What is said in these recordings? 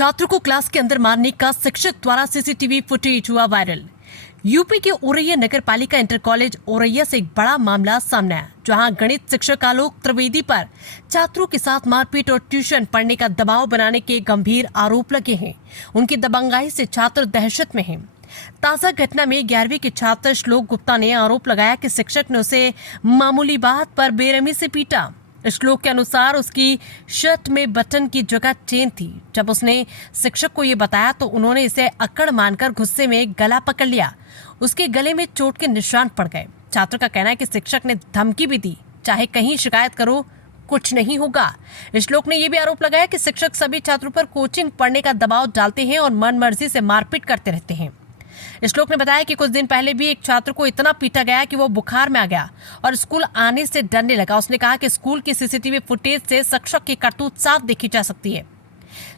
छात्र को क्लास के अंदर मारने का शिक्षक द्वारा सीसीटीवी फुटेज हुआ वायरल। यूपी के औरैया नगर पालिका इंटर कॉलेज औरैया से एक बड़ा मामला सामने आया, जहां गणित शिक्षक आलोक त्रिवेदी पर छात्रों के साथ मारपीट और ट्यूशन पढ़ने का दबाव बनाने के गंभीर आरोप लगे हैं। उनकी दबंगाई से छात्र दहशत में हैं। ताजा घटना में 11वीं के छात्र श्लोक गुप्ता ने आरोप लगाया कि शिक्षक ने उसे मामूली बात पर बेरहमी से पीटा। श्लोक के अनुसार उसकी शर्ट में बटन की जगह चेन थी। जब उसने शिक्षक को ये बताया तो उन्होंने इसे अक्कड़ मानकर गुस्से में गला पकड़ लिया। उसके गले में चोट के निशान पड़ गए। छात्र का कहना है कि शिक्षक ने धमकी भी दी, चाहे कहीं शिकायत करो कुछ नहीं होगा। श्लोक ने यह भी आरोप लगाया कि शिक्षक सभी छात्रों पर कोचिंग पढ़ने का दबाव डालते हैं और मन मर्जी से मारपीट करते रहते हैं। श्लोक ने बताया कि कुछ दिन पहले भी एक छात्र को इतना पीटा गया कि वो बुखार में आ गया और स्कूल आने से डरने लगा। उसने कहा कि स्कूल की सीसीटीवी फुटेज से शिक्षक की करतूत साफ देखी जा सकती है।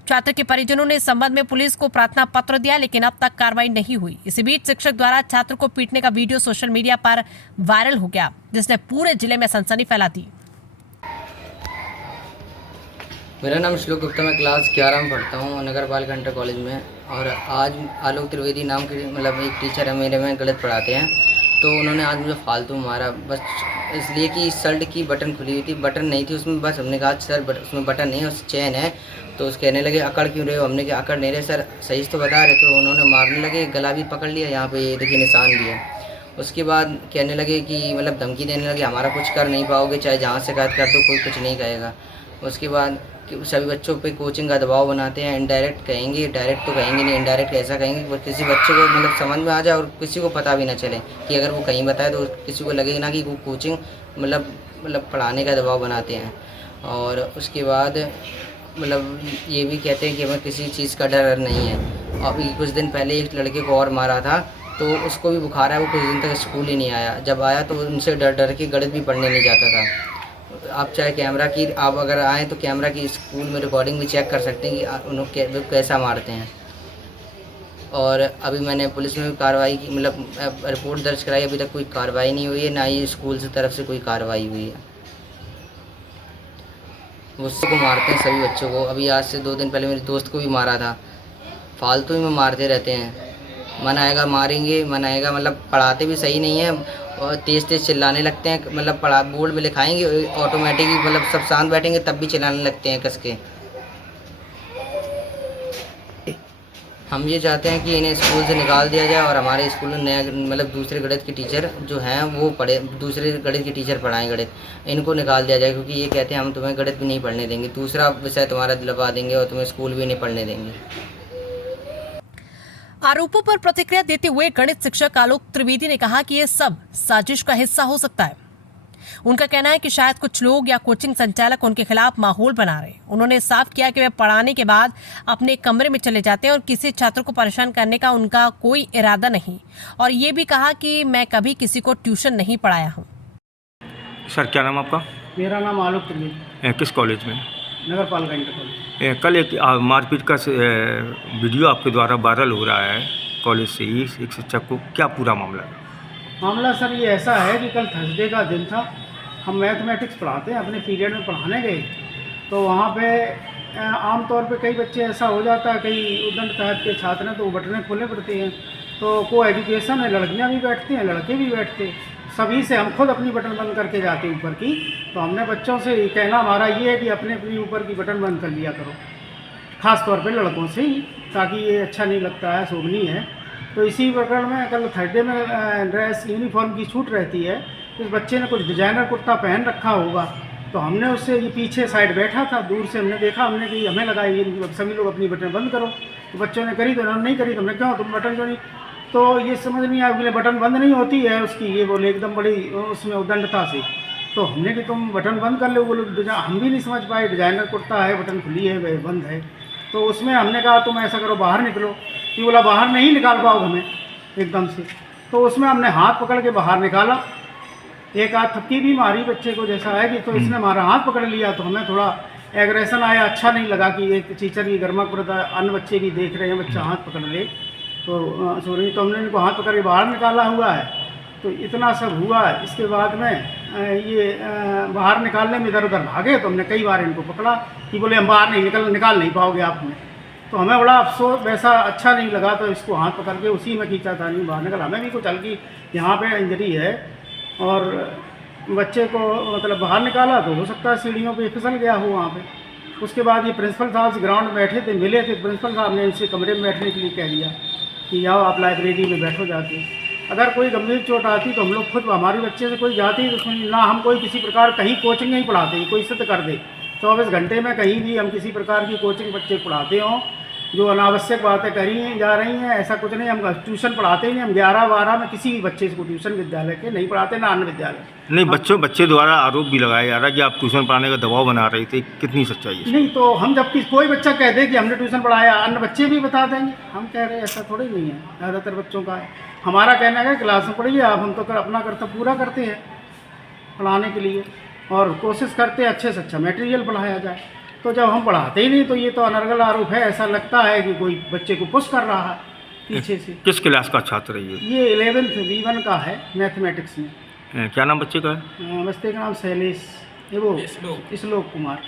छात्र के परिजनों ने इस संबंध में पुलिस को प्रार्थना पत्र दिया, लेकिन अब तक कार्रवाई नहीं हुई। इसी बीच शिक्षक द्वारा छात्र को पीटने का वीडियो सोशल मीडिया पर वायरल हो गया, जिसने पूरे जिले में सनसनी फैला दी। मेरा नाम श्लोक गुप्ता, मैं क्लास 11 में पढ़ता हूँ नगर पालिका इंटर कॉलेज में। और आज आलोक त्रिवेदी नाम के एक टीचर है मेरे में, गलत पढ़ाते हैं। तो उन्होंने आज मुझे फालतू मारा, बस इसलिए कि शर्ट की बटन खुली हुई थी, बटन नहीं थी उसमें। बस हमने कहा सर उसमें बटन नहीं है, उस चेन है। तो उस कहने लगे अकड़ क्यों रहे हो? हमने कहा अकड़ नहीं रहे सर, सही तो बता रहे। तो उन्होंने मारने लगे, गला भी पकड़ लिया, यहाँ पे देखिए निशान भी है। उसके बाद कहने लगे कि धमकी देने लगे, हमारा कुछ कर नहीं पाओगे, चाहे जहाँ शिकायत कर दो कोई कुछ नहीं कहेगा। उसके बाद कि सभी बच्चों पे कोचिंग का दबाव बनाते हैं। इनडायरेक्ट कहेंगे, डायरेक्ट तो कहेंगे नहीं, इनडायरेक्ट ऐसा कहेंगे कि किसी बच्चे को समझ में आ जाए और किसी को पता भी ना चले कि अगर वो कहीं बताए तो किसी को लगेगा ना कि वो कोचिंग पढ़ाने का दबाव बनाते हैं। और उसके बाद ये भी कहते हैं कि हमें किसी चीज़ का डर नहीं है। अभी कुछ दिन पहले एक लड़के को और मारा था, तो उसको भी बुखार है, वो कुछ दिन तक स्कूल ही नहीं आया। जब आया तो उनसे डर के गणित भी पढ़ने नहीं जाता था। आप चाहे कैमरा की आप अगर आएँ तो कैमरा की स्कूल में रिकॉर्डिंग भी चेक कर सकते हैं कि उन्होंने कैसा मारते हैं। और अभी मैंने पुलिस में भी कार्रवाई की, रिपोर्ट दर्ज कराई, अभी तक कोई कार्रवाई नहीं हुई है, ना ही स्कूल से तरफ से कोई कार्रवाई हुई है। वो को मारते हैं सभी बच्चों को। अभी आज से 2 दिन पहले मेरे दोस्त को भी मारा था। फालतू ही में मारते रहते हैं, मन आएगा मारेंगे, मन आएगा पढ़ाते भी सही नहीं है और तेज़ चिल्लाने लगते हैं। पढ़ा बोर्ड में लिखाएंगे ऑटोमेटिक ही सब शांत बैठेंगे तब भी चिल्लाने लगते हैं कस के। हम ये चाहते हैं कि इन्हें स्कूल से निकाल दिया जाए और हमारे स्कूल में नया दूसरे गणित के टीचर जो हैं वो दूसरे गणित के टीचर पढ़ाएं गणित, इनको निकाल दिया जाए। क्योंकि ये कहते हैं हम तुम्हें गणित भी नहीं पढ़ने देंगे, दूसरा विषय तुम्हारा दिलवा देंगे और तुम्हें स्कूल भी नहीं पढ़ने देंगे। आरोपों पर प्रतिक्रिया देते हुए गणित शिक्षक आलोक त्रिवेदी ने कहा कि यह सब साजिश का हिस्सा हो सकता है। उनका कहना है कि शायद कुछ लोग या कोचिंग संचालक उनके खिलाफ माहौल बना रहे हैं। उन्होंने साफ किया कि वे पढ़ाने के बाद अपने कमरे में चले जाते हैं और किसी छात्र को परेशान करने का उनका कोई इरादा नहीं। और ये भी कहा कि मैं कभी किसी को ट्यूशन नहीं पढ़ाया हूँ। सर क्या नाम आपका? मेरा नाम आलोक त्रिवेदी। किस कॉलेज में? नगर पालिका इंटर कॉलेज। कल एक मारपीट का वीडियो आपके द्वारा वायरल हो रहा है कॉलेज से ही एक शिक्षक को, क्या पूरा मामला है? मामला सर ये ऐसा है कि कल थर्सडे का दिन था, हम मैथमेटिक्स पढ़ाते हैं, अपने पीरियड में पढ़ाने गए तो वहाँ पे आमतौर पे कई बच्चे ऐसा हो जाता है, कई उद्दंड टाइप के छात्र हैं तो वो बटनें खोले पड़ती हैं। तो को एजुकेशन है, लड़कियाँ भी बैठती हैं, लड़के भी बैठते, सभी से हम खुद अपनी बटन बंद करके जाते हैं ऊपर की। तो हमने बच्चों से कहना हमारा ये है कि अपने अपनी ऊपर की बटन बंद कर लिया करो, ख़ास तौर पे लड़कों से ही, ताकि ये अच्छा नहीं लगता है, शोभनीय है। तो इसी प्रकार में कल थर्सडे में ड्रेस यूनिफॉर्म की छूट रहती है, इस बच्चे ने कुछ डिजाइनर कुर्ता पहन रखा होगा। तो हमने उससे ये पीछे साइड बैठा था, दूर से हमने देखा, हमने कि हमें लगा ये सभी लोग अपनी बटन बंद करो। तो बच्चों ने करी तो उन्होंने नहीं करी, तो हमने क्यों तुम बटन क्यों नहीं? तो ये समझ नहीं आया, बोले बटन बंद नहीं होती है उसकी, ये बोले एकदम बड़ी उसमें उद्दंडता से। तो हमने कि तुम बटन बंद कर लो, बोले हम भी नहीं समझ पाए, डिजाइनर कुर्ता है, बटन खुली है, वह बंद है। तो उसमें हमने कहा तुम ऐसा करो बाहर निकलो। ये बोला बाहर नहीं निकाल पाओगे हमें एकदम से। तो उसमें हमने हाथ पकड़ के बाहर निकाला, एक आध थप्पी भी मारी बच्चे को जैसा है कि, तो इसने हमारा हाथ पकड़ लिया। तो हमें थोड़ा एग्रेशन आया, अच्छा नहीं लगा कि एक टीचर की गर्मा कुर्ता अन्य बच्चे की देख रहे हैं, बच्चा हाथ पकड़ ले तो सॉरी। तो हमने इनको हाथ पकड़ के बाहर निकाला हुआ है। तो इतना सब हुआ। इसके बाद में ये बाहर निकालने में इधर उधर भागे, तो हमने कई बार इनको पकड़ा कि बोले हम बाहर नहीं निकाल नहीं पाओगे आप हमें। तो हमें बड़ा अफसोस, वैसा अच्छा नहीं लगा, तो इसको हाथ पकड़ के उसी में खींचा था, नहीं बाहर निकल। हमें भी कुछ हल्की यहाँ पे इंजरी है और बच्चे को मतलब बाहर निकाला तो हो सकता है सीढ़ियों पे फिसल गया हो वहाँ पे। उसके बाद ये प्रिंसिपल साहब ग्राउंड में बैठे थे, मिले थे, प्रिंसिपल साहब ने इनसे कमरे में बैठने के लिए कह दिया कि आओ आप लाइब्रेरी में बैठो जाके। अगर कोई गंभीर चोट आती तो हम लोग खुद, हमारे बच्चे से कोई जाती तो उसमें ना हम कोई किसी प्रकार कहीं कोचिंग नहीं पढ़ाते, कोई सिद्ध कर दे 24 घंटे में कहीं भी हम किसी प्रकार की कोचिंग बच्चे पढ़ाते हों जो अनावश्यक बातें करी जा रही हैं, ऐसा कुछ नहीं। हम ट्यूशन पढ़ाते ही नहीं, हम 11-12 में किसी भी बच्चे को ट्यूशन विद्यालय के नहीं पढ़ाते, ना अन्य विद्यालय। नहीं, बच्चे द्वारा आरोप भी लगाया जा रहा है कि आप ट्यूशन पढ़ाने का दबाव बना रही थी, कितनी सच्चाई है? नहीं, तो हम जब कोई बच्चा कह दे कि हमने ट्यूशन पढ़ाया, अन्य बच्चे भी बता देंगे। हम कह रहे हैं ऐसा थोड़ी नहीं है, ज़्यादातर बच्चों का है। हमारा कहना है क्लास में पढ़िए आप, हम तो अपना कर्तव्य पूरा करते हैं पढ़ाने के लिए और कोशिश करते हैं अच्छे से अच्छा मटेरियल पढ़ाया जाए। तो जब हम पढ़ाते ही नहीं तो ये तो अनर्गल आरोप है। ऐसा लगता है कि कोई बच्चे को पुश कर रहा है पीछे से। किस क्लास का छात्र है ये 11th B1 का है मैथमेटिक्स में। क्या नाम बच्चे का है? बच्चे का नाम शैलेश, ये वो श्लोक कुमार।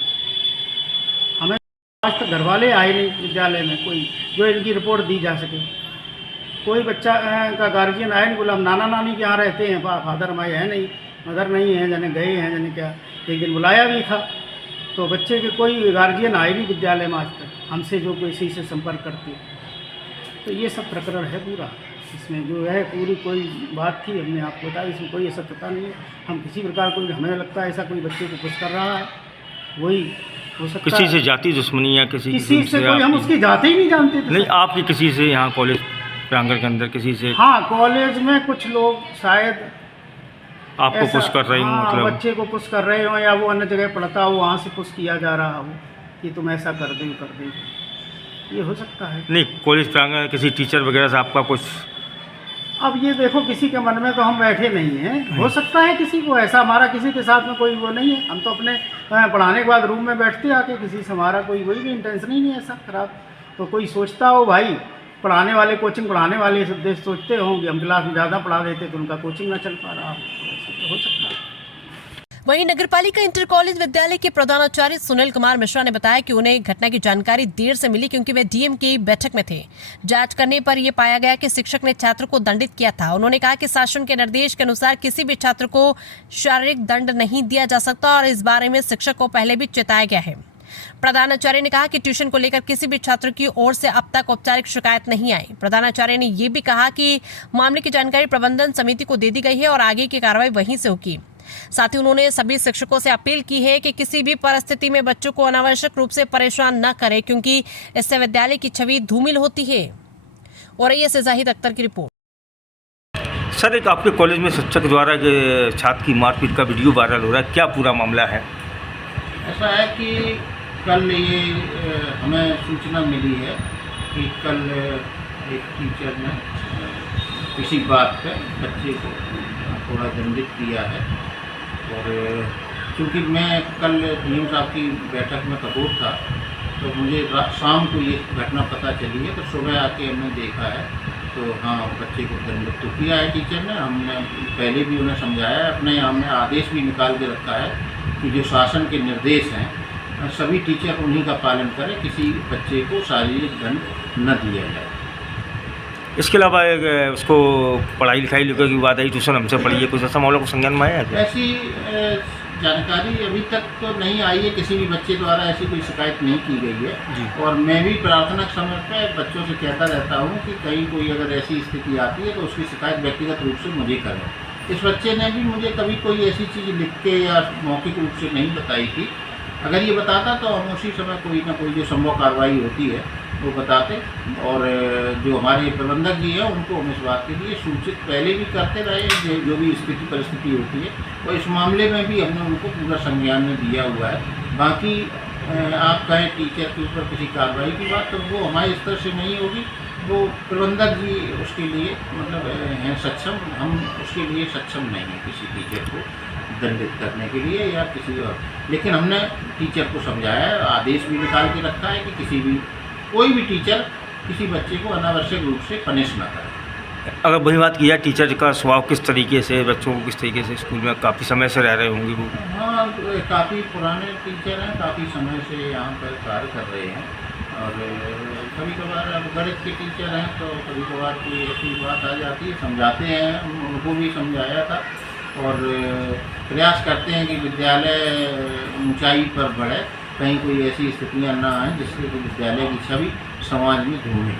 हमें आज तक घर वाले आए नहीं विद्यालय में कोई जो इनकी रिपोर्ट दी जा सके। कोई बच्चा का गार्जियन आया नहीं, बोला हम नाना नानी के यहाँ रहते हैं, फादर हमारे है नहीं, मदर नहीं है, जाने गए हैं, जाने क्या। एक दिन बुलाया भी था तो बच्चे के कोई गार्जियन आए नहीं विद्यालय में आज तक हमसे जो किसी से संपर्क करते। तो ये सब प्रकरण है पूरा, इसमें जो है पूरी कोई बात थी हमने आपको बताया, इसमें कोई ऐसा पता नहीं है। हम किसी प्रकार कोई, हमें लगता है ऐसा कोई बच्चे को पुश कर रहा है, वही हो सकता किसी है। से जाति दुश्मनी या किसी से कोई, हम उसकी जाति ही नहीं जानते थे। नहीं, आपकी किसी से यहाँ कॉलेज प्रांगण के अंदर किसी से? हाँ, कॉलेज में कुछ लोग शायद आपको पुश कर रही हूँ, मतलब बच्चे को पुश कर रहे हो या वो अन्य जगह पढ़ता हो वहाँ से पुश किया जा रहा हो कि तुम ऐसा कर दे, ये हो सकता है। नहीं, कॉलेज प्रांगण किसी टीचर वगैरह से आपका कुछ? अब ये देखो, किसी के मन में तो हम बैठे नहीं हैं, हो सकता है किसी को ऐसा, हमारा किसी के साथ में कोई वो नहीं है। हम तो अपने पढ़ाने के बाद रूम में बैठते आके, किसी से हमारा कोई वही भी इंटेंशन ही नहीं है ऐसा खराब। तो कोई सोचता हो भाई, पढ़ाने वाले, कोचिंग पढ़ाने वाले इस उद्देश्य सोचते हों कि हम क्लास में ज़्यादा पढ़ा देते तो उनका कोचिंग ना चल पा रहा हो, तो हो सकता है। वहीं नगरपालिका इंटर कॉलेज विद्यालय के प्रधानाचार्य सुनील कुमार मिश्रा ने बताया कि उन्हें घटना की जानकारी देर से मिली क्योंकि वे डीएम की बैठक में थे। जांच करने पर यह पाया गया कि शिक्षक ने छात्र को दंडित किया था। उन्होंने कहा कि शासन के निर्देश के अनुसार किसी भी छात्र को शारीरिक दंड नहीं दिया जा सकता और इस बारे में शिक्षक को पहले भी चेताया गया है। प्रधानाचार्य ने कहा कि ट्यूशन को लेकर किसी भी छात्र की ओर से अब तक औपचारिक शिकायत नहीं आई। प्रधानाचार्य ने यह भी कहा कि मामले की जानकारी प्रबंधन समिति को दे दी गई है और आगे की कार्रवाई वहीं से होगी। साथ ही उन्होंने सभी शिक्षकों से अपील की है कि किसी भी परिस्थिति में बच्चों को अनावश्यक रूप से परेशान न करें क्योंकि इससे विद्यालय की छवि धूमिल होती है। और ये से जाहिद अख्तर की रिपोर्ट। सर, एक आपके कॉलेज में शिक्षक द्वारा छात्र की मारपीट का वीडियो वायरल हो रहा है, क्या पूरा मामला है? ऐसा है कि कल ये हमें सूचना मिली है कि कल एक टीचर ने किसी बात पे बच्चे को थोड़ा दंडित किया है। और चूँकि मैं कल डीएम साहब की बैठक में कपूर था तो मुझे शाम को ये घटना पता चली है, तो सुबह आके हमने देखा है तो हाँ, बच्चे को दंडित तो किया है टीचर ने। हमने पहले भी उन्हें समझाया है, अपने हमने आदेश भी निकाल के रखा है कि जो शासन के निर्देश हैं सभी टीचर उन्हीं का पालन करें, किसी बच्चे को शारीरिक दंड न दिया जाए। इसके अलावा उसको पढ़ाई लिखाई लेकर की बात आई, ट्यूशन हमसे पढ़ी है, कुछ ऐसा मामला को संज्ञान में आया है? ऐसी जानकारी अभी तक तो नहीं आई है, किसी भी बच्चे द्वारा ऐसी कोई शिकायत नहीं की गई है। और मैं भी प्रार्थना समय पर बच्चों से कहता रहता हूँ कि कहीं कोई अगर ऐसी स्थिति आती है तो उसकी शिकायत व्यक्तिगत रूप से मुझे करें। इस बच्चे ने भी मुझे कभी कोई ऐसी चीज़ लिख के या मौखिक रूप से नहीं बताई थी। अगर ये बताता तो हम उसी समय कोई ना कोई जो संभव कार्रवाई होती है वो बताते। और जो हमारे प्रबंधक जी हैं उनको हम इस बात के लिए सूचित पहले भी करते रहे, जो भी स्थिति परिस्थिति होती है, और इस मामले में भी हमने उनको पूरा संज्ञान में दिया हुआ है। बाकी आप कहें टीचर के ऊपर किसी कार्रवाई की बात, तो वो हमारे स्तर से नहीं होगी, वो प्रबंधक जी उसके लिए मतलब हैं सक्षम, हम उसके लिए सक्षम नहीं हैं किसी टीचर को दंडित करने के लिए या किसी और। लेकिन हमने टीचर को समझाया है, आदेश भी निकाल के रखा है कि कोई भी टीचर किसी बच्चे को अनावश्यक रूप से पनिश ना करे। अगर वही बात की जाए, टीचर का स्वभाव किस तरीके से, बच्चों को किस तरीके से स्कूल में काफ़ी समय से रह रहे होंगे वो? हाँ, काफ़ी पुराने टीचर हैं, काफ़ी समय से यहाँ पर कार्य कर रहे हैं और कभी कभार अब गणित के टीचर हैं तो कभी कभार कोई ऐसी बात आ जाती है, समझाते हैं, उनको भी समझाया था और प्रयास करते हैं कि विद्यालय ऊंचाई पर बढ़े, कहीं कोई ऐसी स्थितियां ना आए जिससे कि विद्यालय की छवि समाज में धूमिल।